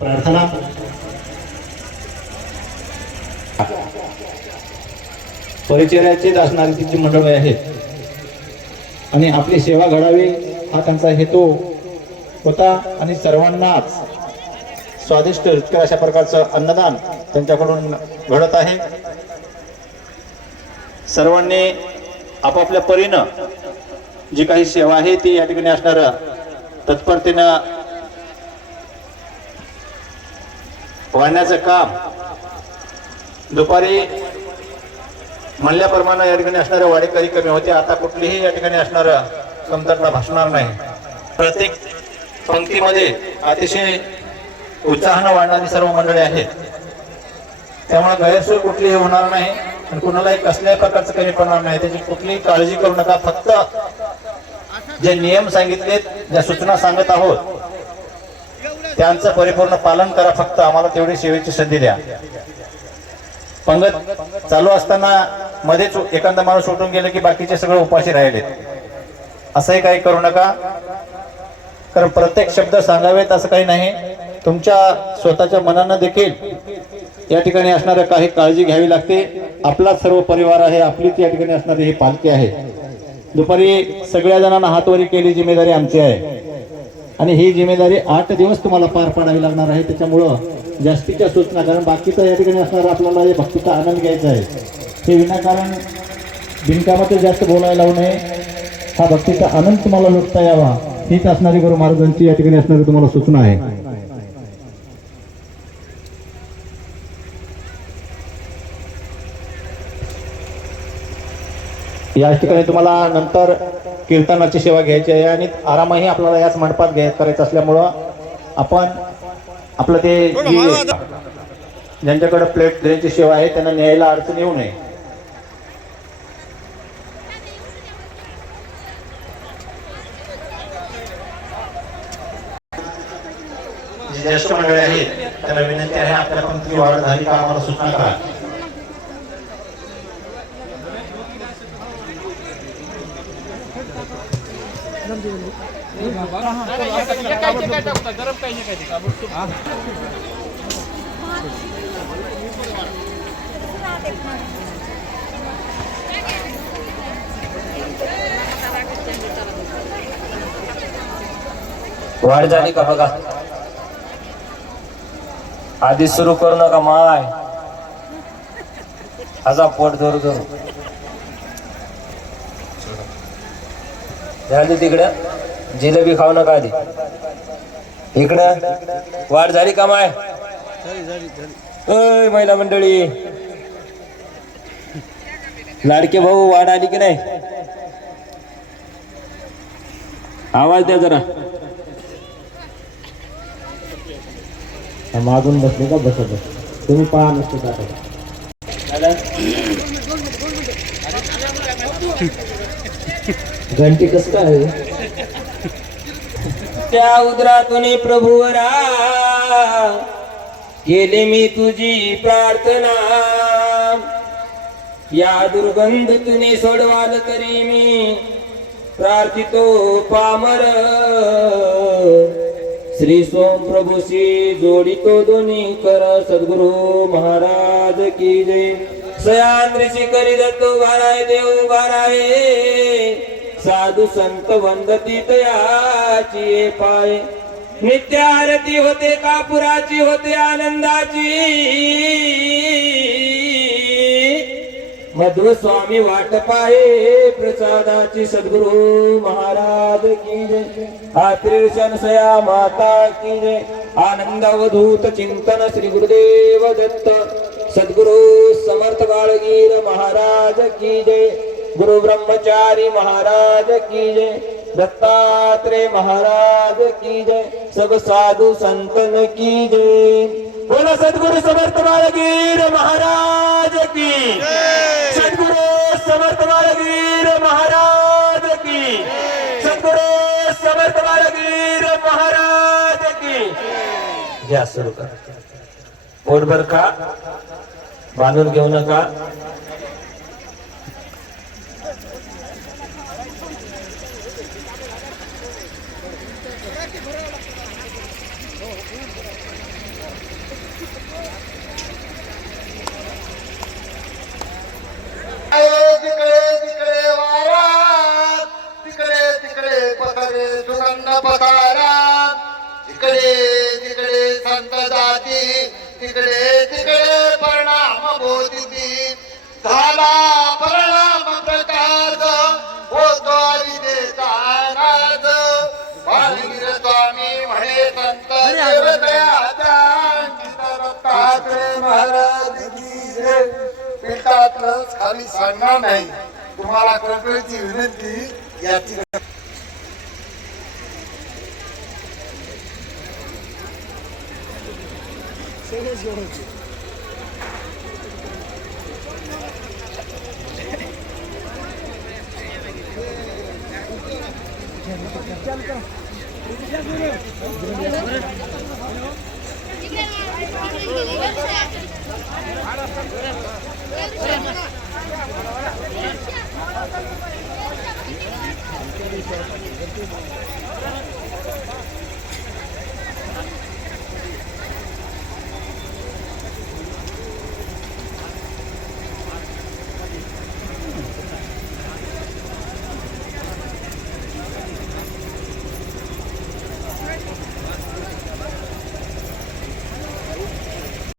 प्रार्थना परिचर्याचे असणारी जी मंडळी आहेत आणि आपली सेवा घडावी हा त्यांचा हेतू होता आणि सर्वांनाच स्वादिष्ट रुचकर अशा प्रकारचं अन्नदान त्यांच्याकडून घडत आहे। सर्वांनी आपापल्या परीनं जी काही सेवा आहे ती या ठिकाणी असणार तत्परतेनं वाढण्याचं काम दुपारी म्हणल्याप्रमाणे या ठिकाणी असणारे वाडेकरी कमी होते। आता कुठलीही या ठिकाणी असणार कमतरता भासणार नाही। प्रत्येक पंक्तीमध्ये अतिशय उत्साहानं वाढणारी सर्व मंडळी आहेत, त्यामुळे गैरसोय कुठलीही होणार नाही आणि कुणालाही कसल्याही प्रकारचं कमी पडणार नाही, त्याची कुठलीही काळजी करू नका। फक्त जे नियम सांगितलेत, ज्या सूचना सांगत आहोत त्यांचं परिपूर्ण पालन करा। फक्त आम्हाला तेवढी सेवेची संधी द्या। पंगत चालू असताना मध्येच एखादा माणूस उठून गेले की बाकीचे सगळे उपाशी राहिले, असंही काही करू नका। कारण प्रत्येक शब्द सांगावेत असं काही नाही, तुमच्या स्वतःच्या मनानं देखील या ठिकाणी असणाऱ्या काही काळजी घ्यावी लागते। आपला सर्व परिवार आहे, आपलीच या ठिकाणी असणारी ही पालखी आहे। दुपारी सगळ्या जणांना हातवरी केली जिम्मेदारी आमची आहे आणि ही जिम्मेदारी 8 दिवस तुम्हाला पार पाडावी लागणार आहे। त्याच्यामुळं जास्तीच्या सूचना, कारण बाकीचा या ठिकाणी असणारा आपल्याला हे भक्तीचा आनंद घ्यायचा आहे, हे विनाकारण बिनकामाचं जास्त बोलायला लावू नये। हा भक्तीचा आनंद तुम्हाला लुटता यावा हीच असणारी गुरु महाराजांची या ठिकाणी असणारी तुम्हाला सूचना आहे। या ठिकाणी तुम्हाला नंतर कीर्तनाची सेवा घ्यायची आहे आणि आरामही आपल्याला याच मंडपात करायचं असल्यामुळं आपण आपलं ते ज्यांच्याकडे प्लेट देण्याची सेवा आहे त्यांना न्यायला अडचण येऊ नये। ज्येष्ठ मंडळी आहेत त्यांना विनंती आहे, आपल्या पंक्ती वाढ झाली का आम्हाला सूचना करा। वाढ झाली का बघा, आधी सुरू करू नका माय, आजा पोट धरू धरू झाली। तिकडं जिलेबी खाऊ नका आधी, इकडं वाढ झाली का माय? ओय महिला मंडळी, लाडके भाऊ वाढ आली की नाही? आवाज द्या जरा। मागून बसले का? बस बस, तुम्ही पहा नसतो का? घंटी कस काय? त्या उदरातून प्रभुवरा केले मी तुझी प्रार्थना, या दुर्गंध तुने सोडवाल तरी मी प्रार्थितो पामर। श्री सोम प्रभूशी जोडितो दोन्ही कर, सद्गुरु महाराज की जय। सयान ऋषी करी दत्तो गाराय देव गाराय, साधू संत वंदती तयाची पाय। नित्य आरती होते कापुराची, होते आनंदाची, मध्व स्वामी वाट पाहे प्रसादाची, सद्गुरु महाराज की जय। आत्रिशन सया माता की जय। आनंद अवधूत चिंतन श्री गुरुदेव दत्त, सद्गुरु समर्थ बाळगीर महाराज की जय। गुरु ब्रह्मचारी महाराज की जय। दत्तात्रेय महाराज की जय। सब साधु संतन की जय। बोला सद्गुरु समर्थ बाळगीर महाराज की जय। सद्गुरु समर्थ बाळगीर महाराज की, सद्गुरु समर्थ बाळगीर महाराज की जय। सुरू कर, पोटभर खा, बांधून घेऊ नका। पसारा तिकडे तिकडे संत जाती तिकडे तिकडे परिणाम बोधिती झाला परिणाम प्रकाश होतो विदेचा नाद बाळगीर स्वामी म्हणे संत देवदयाचा महाराज की जय. पिठातलंच खाली सांगणार नाही तुम्हाला कळकळीची विनंती याची Thank you.